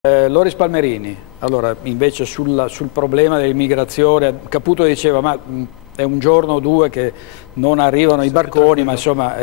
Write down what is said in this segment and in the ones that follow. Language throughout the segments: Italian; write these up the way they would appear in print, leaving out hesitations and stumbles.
Loris Palmerini, allora invece sul problema dell'immigrazione, Caputo diceva ma è un giorno o due che non arrivano i barconi, ma insomma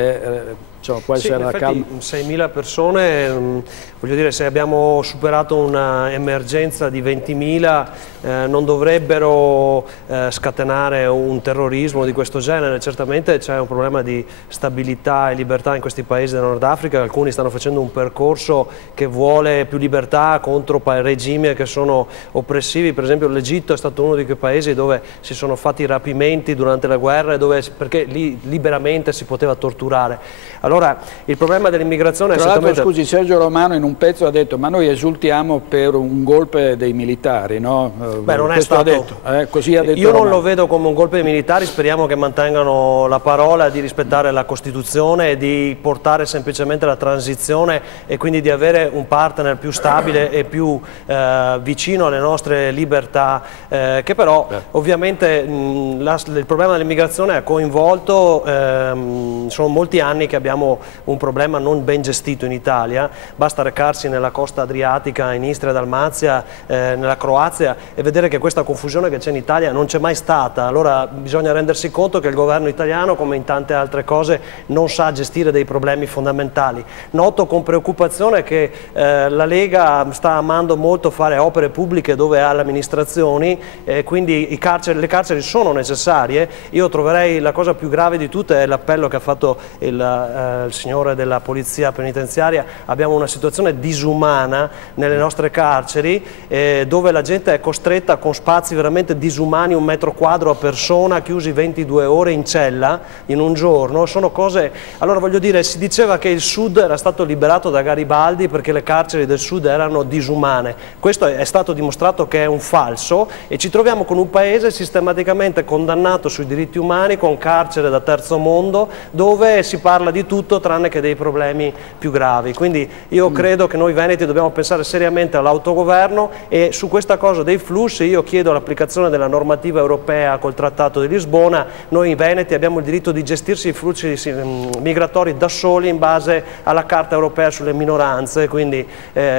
può essere la calma. 6.000 persone, voglio dire, se abbiamo superato un'emergenza di 20.000 non dovrebbero scatenare un terrorismo di questo genere. Certamente c'è un problema di stabilità e libertà in questi paesi del Nord Africa, alcuni stanno facendo un percorso che vuole più libertà contro regimi che sono oppressivi. Per esempio l'Egitto è stato uno di quei paesi dove si sono fatti i rapimenti durante la guerra, perché lì liberamente si poteva torturare. Allora, il problema dell'immigrazione è esattamente... Scusi, Sergio Romano in un pezzo ha detto ma noi esultiamo per un golpe dei militari, no? Beh, non è stato... così ha detto Io Romano. non lo vedo come un golpe dei militari, speriamo che mantengano la parola di rispettare la Costituzione e di portare semplicemente la transizione e quindi di avere un partner più stabile e più vicino alle nostre libertà, che però ovviamente il problema dell'immigrazione ha coinvolto, sono molti anni che abbiamo un problema non ben gestito in Italia, basta recarsi nella costa adriatica, in Istria, Dalmazia, nella Croazia e vedere che questa confusione che c'è in Italia non c'è mai stata. Allora bisogna rendersi conto che il governo italiano, come in tante altre cose, non sa gestire dei problemi fondamentali. Noto con preoccupazione che la Lega sta amando molto fare opere pubbliche dove ha le amministrazioni, quindi le carceri sono necessarie. Io troverei la cosa più grave di tutte è l'appello che ha fatto il signore della polizia penitenziaria. Abbiamo una situazione disumana nelle nostre carceri dove la gente è costretta con spazi veramente disumani, 1 metro quadro a persona, chiusi 22 ore in cella in un giorno. Sono cose... Allora voglio dire, si diceva che il sud era stato liberato da Garibaldi perché le carceri del sud erano disumane. Questo è stato dimostrato che è un falso e ci troviamo con un paese sistematicamente condannato sui diritti umani, con carcere da terzo mondo, dove si parla di tutto tranne che dei problemi più gravi. Quindi io credo che noi veneti dobbiamo pensare seriamente all'autogoverno e su questa cosa dei flussi io chiedo l'applicazione della normativa europea col Trattato di Lisbona. Noi veneti abbiamo il diritto di gestirsi i flussi migratori da soli in base alla Carta europea sulle minoranze, quindi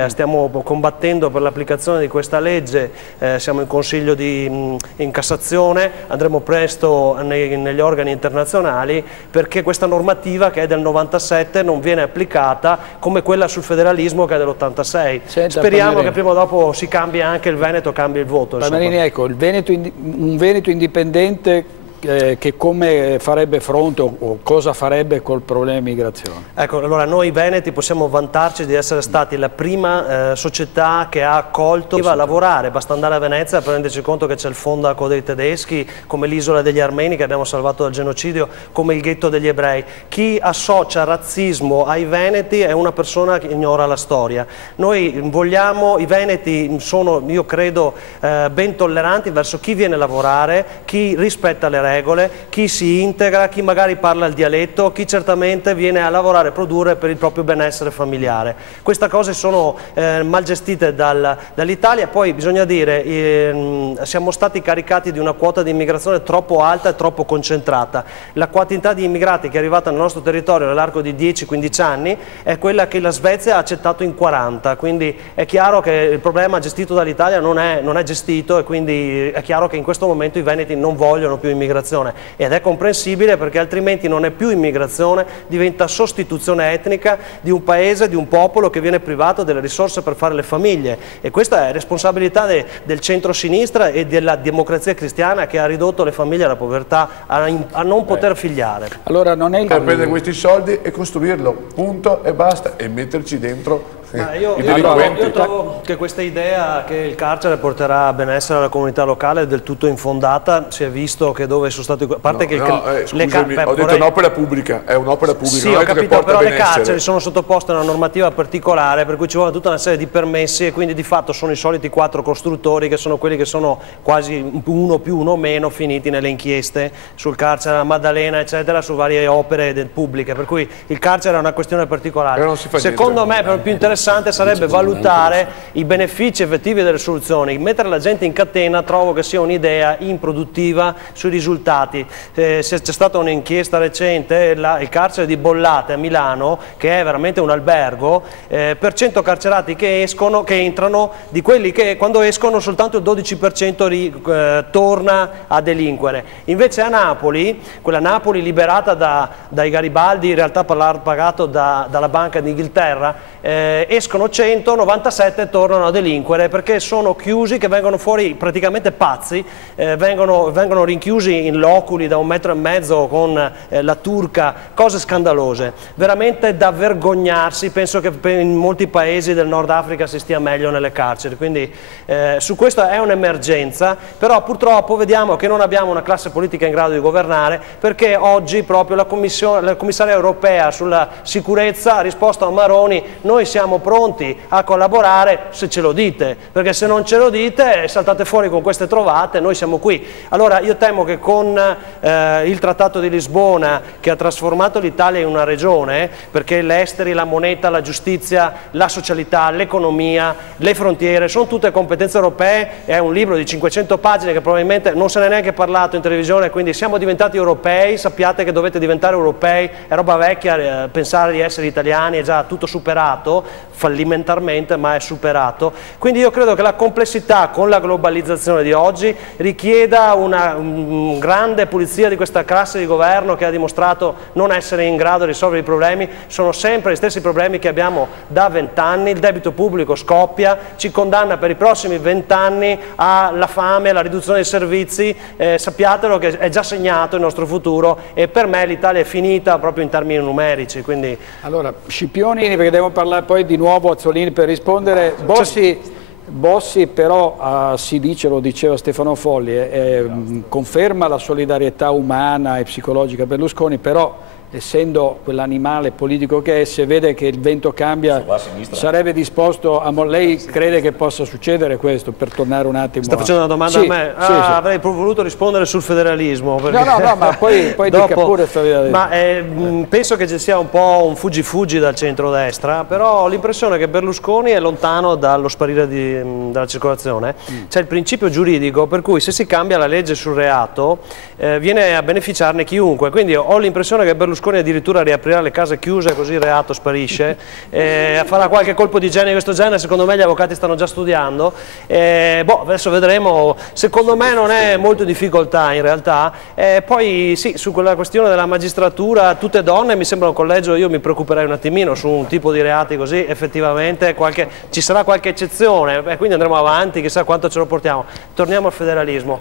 stiamo combattendo per l'applicazione di questa legge, siamo in Consiglio in Cassazione, andremo presto negli organi internazionali perché questa normativa che è del 97 non viene applicata come quella sul federalismo che è dell'86. Speriamo che prima o dopo si cambi anche il Veneto, cambi il voto. Palmerini, ecco, un Veneto indipendente che come farebbe fronte o cosa farebbe col problema immigrazione? Ecco, allora noi veneti possiamo vantarci di essere stati la prima società che ha accolto a lavorare, basta andare a Venezia per renderci conto che c'è il Fondaco dei tedeschi, come l'isola degli armeni che abbiamo salvato dal genocidio, come il ghetto degli ebrei. Chi associa razzismo ai veneti è una persona che ignora la storia. Noi vogliamo, i veneti sono, io credo, ben tolleranti verso chi viene a lavorare, chi rispetta le regole, chi si integra, chi magari parla il dialetto, chi certamente viene a lavorare e produrre per il proprio benessere familiare. Queste cose sono mal gestite dall'Italia. Poi bisogna dire, siamo stati caricati di una quota di immigrazione troppo alta e troppo concentrata. La quantità di immigrati che è arrivata nel nostro territorio nell'arco di 10-15 anni è quella che la Svezia ha accettato in 40, quindi è chiaro che il problema gestito dall'Italia non è gestito e quindi è chiaro che in questo momento i veneti non vogliono più immigrazione ed è comprensibile perché altrimenti non è più immigrazione, diventa sostituzione etnica di un paese, di un popolo che viene privato delle risorse per fare le famiglie e questa è responsabilità del centro-sinistra e della democrazia cristiana che ha ridotto le famiglie alla povertà, a non poter figliare. Allora non è il... Per prendere questi soldi e costruirlo, punto e basta, e metterci dentro io trovo che questa idea che il carcere porterà benessere alla comunità locale è del tutto infondata. Si è visto che dove sono stati... A parte scusami, ho detto un'opera pubblica, è un'opera pubblica. Sì, ho capito, però le carceri sono sottoposte a una normativa particolare per cui ci vuole tutta una serie di permessi e quindi di fatto sono i soliti 4 costruttori che sono quelli che sono quasi uno più uno meno finiti nelle inchieste sul carcere, la Maddalena eccetera, su varie opere pubbliche, per cui il carcere è una questione particolare. Però non si fa secondo niente. me è più interessante interessante sarebbe valutare i benefici effettivi delle soluzioni. Mettere la gente in catena trovo che sia un'idea improduttiva sui risultati. C'è stata un'inchiesta recente, il carcere di Bollate a Milano, che è veramente un albergo, per 100 carcerati che entrano, di quelli che quando escono soltanto il 12% torna a delinquere. Invece a Napoli, quella Napoli liberata dai Garibaldi, in realtà pagato dalla Banca d'Inghilterra, escono 100, 97 tornano a delinquere perché sono chiusi, che vengono fuori praticamente pazzi, vengono rinchiusi in loculi da 1,5 metri con la turca, cose scandalose, veramente da vergognarsi. Penso che in molti paesi del Nord Africa si stia meglio nelle carceri, quindi su questo è un'emergenza, però purtroppo vediamo che non abbiamo una classe politica in grado di governare, perché oggi proprio la commissaria europea sulla sicurezza ha risposto a Maroni: noi siamo pronti a collaborare se ce lo dite, perché se non ce lo dite saltate fuori con queste trovate, noi siamo qui. Allora io temo che con il Trattato di Lisbona, che ha trasformato l'Italia in una regione, perché l'esteri, la moneta, la giustizia, la socialità, l'economia, le frontiere sono tutte competenze europee, è un libro di 500 pagine che probabilmente non se ne è neanche parlato in televisione, quindi siamo diventati europei, sappiate che dovete diventare europei, è roba vecchia pensare di essere italiani, è già tutto superato, fallimentarmente, ma è superato. Quindi io credo che la complessità con la globalizzazione di oggi richieda una grande pulizia di questa classe di governo, che ha dimostrato non essere in grado di risolvere i problemi. Sono sempre gli stessi problemi che abbiamo da 20 anni, il debito pubblico scoppia, ci condanna per i prossimi 20 anni alla fame, alla riduzione dei servizi, sappiatelo che è già segnato il nostro futuro, e per me l'Italia è finita proprio in termini numerici. Quindi... Allora, Scipioni, perché devo parlare poi di nuovo Azzolini per rispondere. Bossi però si dice, lo diceva Stefano Folli, conferma la solidarietà umana e psicologica a Berlusconi, però essendo quell'animale politico che è, se vede che il vento cambia, sarebbe disposto a... Lei crede che possa succedere questo, per tornare un attimo? Sta facendo una domanda a me? Sì. Avrei voluto rispondere sul federalismo. Perché... No, ma poi dica pure il federalismo. Ma penso che ci sia un po' un fuggi dal centrodestra, però ho l'impressione che Berlusconi è lontano dallo sparire della circolazione. C'è il principio giuridico per cui se si cambia la legge sul reato viene a beneficiarne chiunque, quindi ho l'impressione che Berlusconi addirittura riaprirà le case chiuse, così il reato sparisce, farà qualche colpo di genio di questo genere. Secondo me gli avvocati stanno già studiando, adesso vedremo. Secondo me non è molto difficoltà in realtà. Poi sì, su quella questione della magistratura, tutte donne, mi sembra un collegio, io mi preoccuperei un attimino su un tipo di reati così, effettivamente ci sarà qualche eccezione, quindi andremo avanti, chissà quanto ce lo portiamo. Torniamo al federalismo.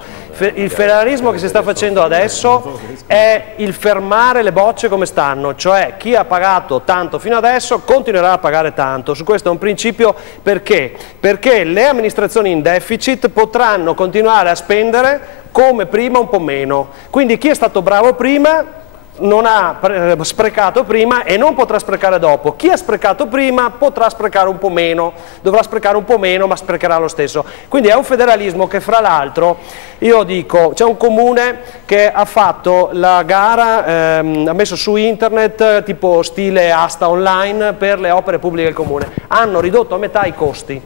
Il federalismo che si sta facendo adesso è il fermare le bocce come stanno, cioè chi ha pagato tanto fino adesso continuerà a pagare tanto. Su questo è un principio. Perché? Perché le amministrazioni in deficit potranno continuare a spendere come prima, un po' meno. Quindi chi è stato bravo prima non ha sprecato prima e non potrà sprecare dopo. Chi ha sprecato prima potrà sprecare un po' meno, dovrà sprecare un po' meno, ma sprecherà lo stesso. Quindi è un federalismo che, fra l'altro, io dico, c'è un comune che ha fatto la gara, ha messo su internet, tipo stile asta online, per le opere pubbliche del comune. Hanno ridotto a metà i costi.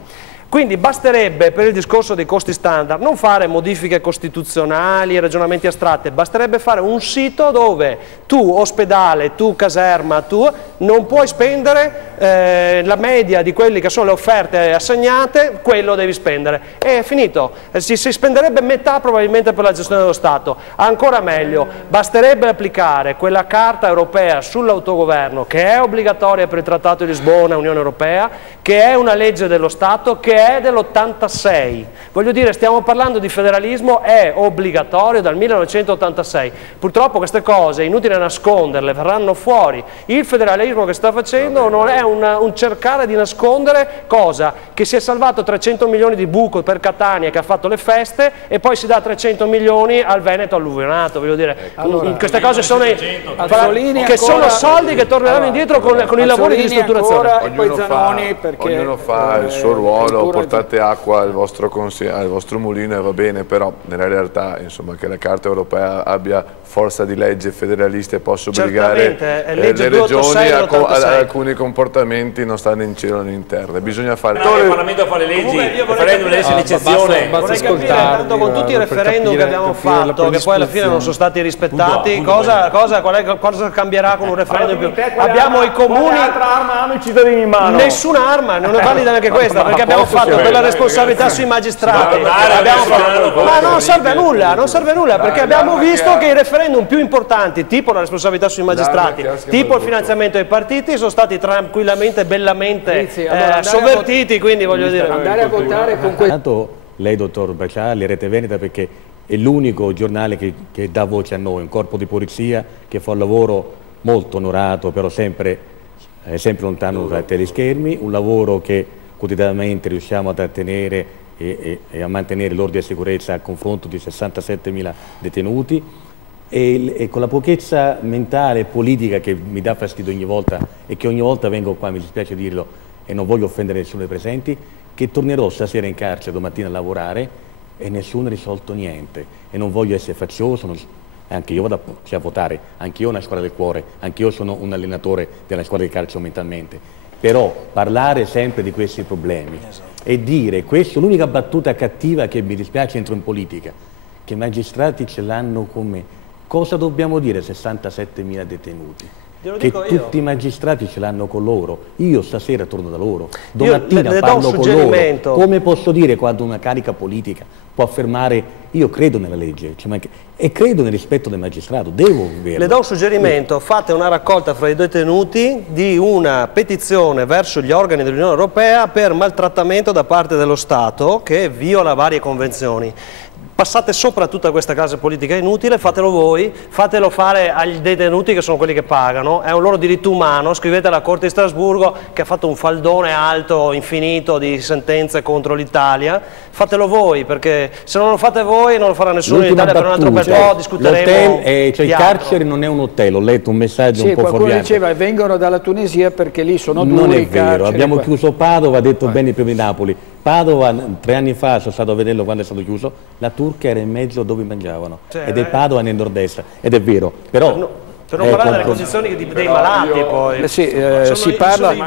Quindi basterebbe, per il discorso dei costi standard, non fare modifiche costituzionali e ragionamenti astratti, basterebbe fare un sito dove tu, ospedale, tu, caserma, tu, non puoi spendere la media di quelli che sono le offerte assegnate, quello devi spendere. È finito. Si spenderebbe metà probabilmente per la gestione dello Stato. Ancora meglio, basterebbe applicare quella Carta europea sull'autogoverno, che è obbligatoria per il Trattato di Lisbona, Unione Europea, che è una legge dello Stato, che è dell'86. Voglio dire, stiamo parlando di federalismo, è obbligatorio dal 1986. Purtroppo queste cose, inutile nasconderle, verranno fuori. Il federalismo che sta facendo non è un cercare di nascondere cosa? Che si è salvato 300 milioni di buco per Catania, che ha fatto le feste, e poi si dà 300 milioni al Veneto alluvionato. Voglio dire, allora, queste cose sono, sono soldi che torneranno indietro con i lavori di ristrutturazione. Ognuno fa il suo ruolo portate acqua al vostro mulino e va bene, però nella realtà insomma, che la Carta europea abbia forza di legge federalista e possa obbligare le regioni ad alcuni comportamenti non stanno in cielo né in terra. Bisogna fare... il Parlamento fa le leggi, il referendum è l'eccezione. Vorrei capire tanto con tutti i referendum che abbiamo fatto, che poi alla fine non sono stati rispettati, cosa cambierà con un referendum in più? Abbiamo i comuni... Quale altra arma hanno i cittadini in mano? Nessuna arma, non è valida neanche questa, perché abbiamo fatto per la responsabilità sui magistrati. Ma non serve a nulla, non serve a nulla, perché abbiamo visto che i referendum più importanti, tipo la responsabilità sui magistrati, tipo il finanziamento ai partiti, sono stati tranquillamente, bellamente sovvertiti, quindi voglio dire... Andare a votare con questo... Lei, dottor Baciali, Rete Veneta, perché è l'unico giornale che dà voce a noi, un corpo di polizia che fa un lavoro molto onorato, però sempre lontano dai teleschermi, un lavoro che quotidianamente riusciamo a trattenere e a mantenere l'ordine e sicurezza a confronto di 67.000 detenuti e con la pochezza mentale e politica che mi dà fastidio ogni volta e che ogni volta vengo qua, mi dispiace dirlo e non voglio offendere nessuno dei presenti, che tornerò stasera in carcere domattina a lavorare e nessuno ha risolto niente e non voglio essere fazioso, anche io vado a votare, anche io ho una squadra del cuore, anche io sono un allenatore della squadra di calcio mentalmente, però parlare sempre di questi problemi e dire, questa è l'unica battuta cattiva che mi dispiace entro in politica, che i magistrati ce l'hanno come, cosa dobbiamo dire 67.000 detenuti? Che tutti i magistrati ce l'hanno con loro, io stasera torno da loro, domattina parlo con loro, come posso dire quando una carica politica può affermare io credo nella legge e credo nel rispetto del magistrato, devo averlo. Le do un suggerimento, fate una raccolta fra i detenuti di una petizione verso gli organi dell'Unione Europea per maltrattamento da parte dello Stato che viola varie convenzioni. Passate sopra tutta questa classe politica inutile, fatelo voi, fatelo fare agli detenuti che sono quelli che pagano, è un loro diritto umano, scrivete alla Corte di Strasburgo che ha fatto un faldone alto, infinito di sentenze contro l'Italia, fatelo voi, perché se non lo fate voi non lo farà nessuno in Italia per un altro bel po', discuteremo. Cioè il carcere non è un hotel, ho letto un messaggio un po' fuorviante. Qualcuno diceva vengono dalla Tunisia perché lì sono duri. Non è vero, abbiamo chiuso Padova, ha detto bene prima di Napoli. Padova 3 anni fa sono stato a vederlo quando è stato chiuso, la Turca era in mezzo dove mangiavano ed è Padova nel nord-est ed è vero, però per non parlare delle condizioni dei malati poi. Si parla i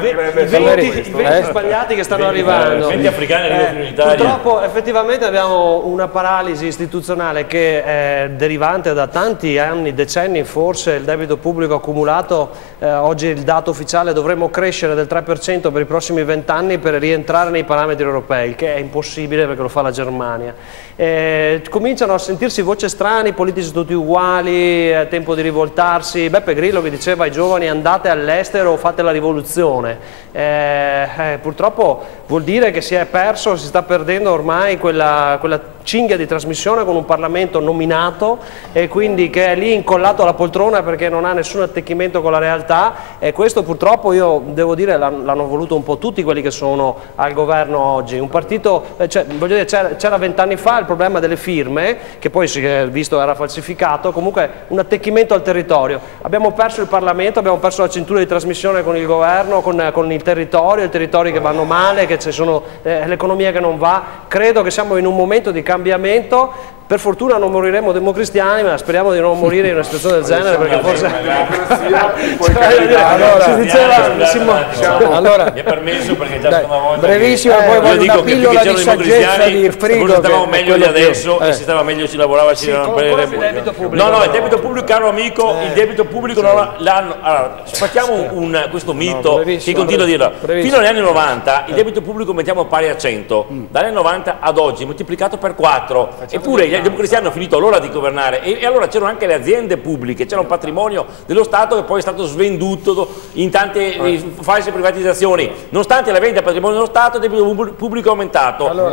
venti sbagliati che stanno arrivando. Venti africani arrivano in Italia. Purtroppo effettivamente abbiamo una paralisi istituzionale che è derivante da tanti anni, decenni, forse il debito pubblico accumulato, oggi il dato ufficiale dovremmo crescere del 3% per i prossimi 20 anni per rientrare nei parametri europei, che è impossibile perché lo fa la Germania. Cominciano a sentirsi voci strane, i politici tutti uguali, è tempo di rivoltarsi. Beppe Grillo che diceva ai giovani andate all'estero o fate la rivoluzione, purtroppo vuol dire che si è perso, si sta perdendo ormai quella cinghia di trasmissione con un Parlamento nominato e quindi che è lì incollato alla poltrona perché non ha nessun attecchimento con la realtà e questo purtroppo io devo dire l'hanno voluto un po' tutti quelli che sono al governo oggi. Un partito, voglio dire, c'era 20 anni fa il problema delle firme che poi si è visto era falsificato, comunque un attecchimento al territorio. Abbiamo perso il Parlamento, abbiamo perso la cintura di trasmissione con il governo, con il territorio, i territori che vanno male, che ci sono l'economia che non va. Credo che siamo in un momento di cambiamento. Per fortuna non moriremo democristiani, ma speriamo di non morire in una situazione del genere perché forse allora mi è permesso perché già una volta brevissimo poi voglio una pillola di saggezza di Frigo, stavamo meglio di adesso e si stava meglio, si lavorava, si no, il debito pubblico, caro amico, il debito pubblico non l'hanno. Allora, facciamo questo mito che continua a dirlo. Fino agli anni 90 il debito pubblico mettiamo pari a 100, dagli anni 90 ad oggi moltiplicato per 4, eppure i democristiani hanno finito l'ora di governare e allora c'erano anche le aziende pubbliche, c'era un patrimonio dello Stato che poi è stato svenduto in tante false privatizzazioni. Nonostante la vendita del patrimonio dello Stato, il debito pubblico è aumentato.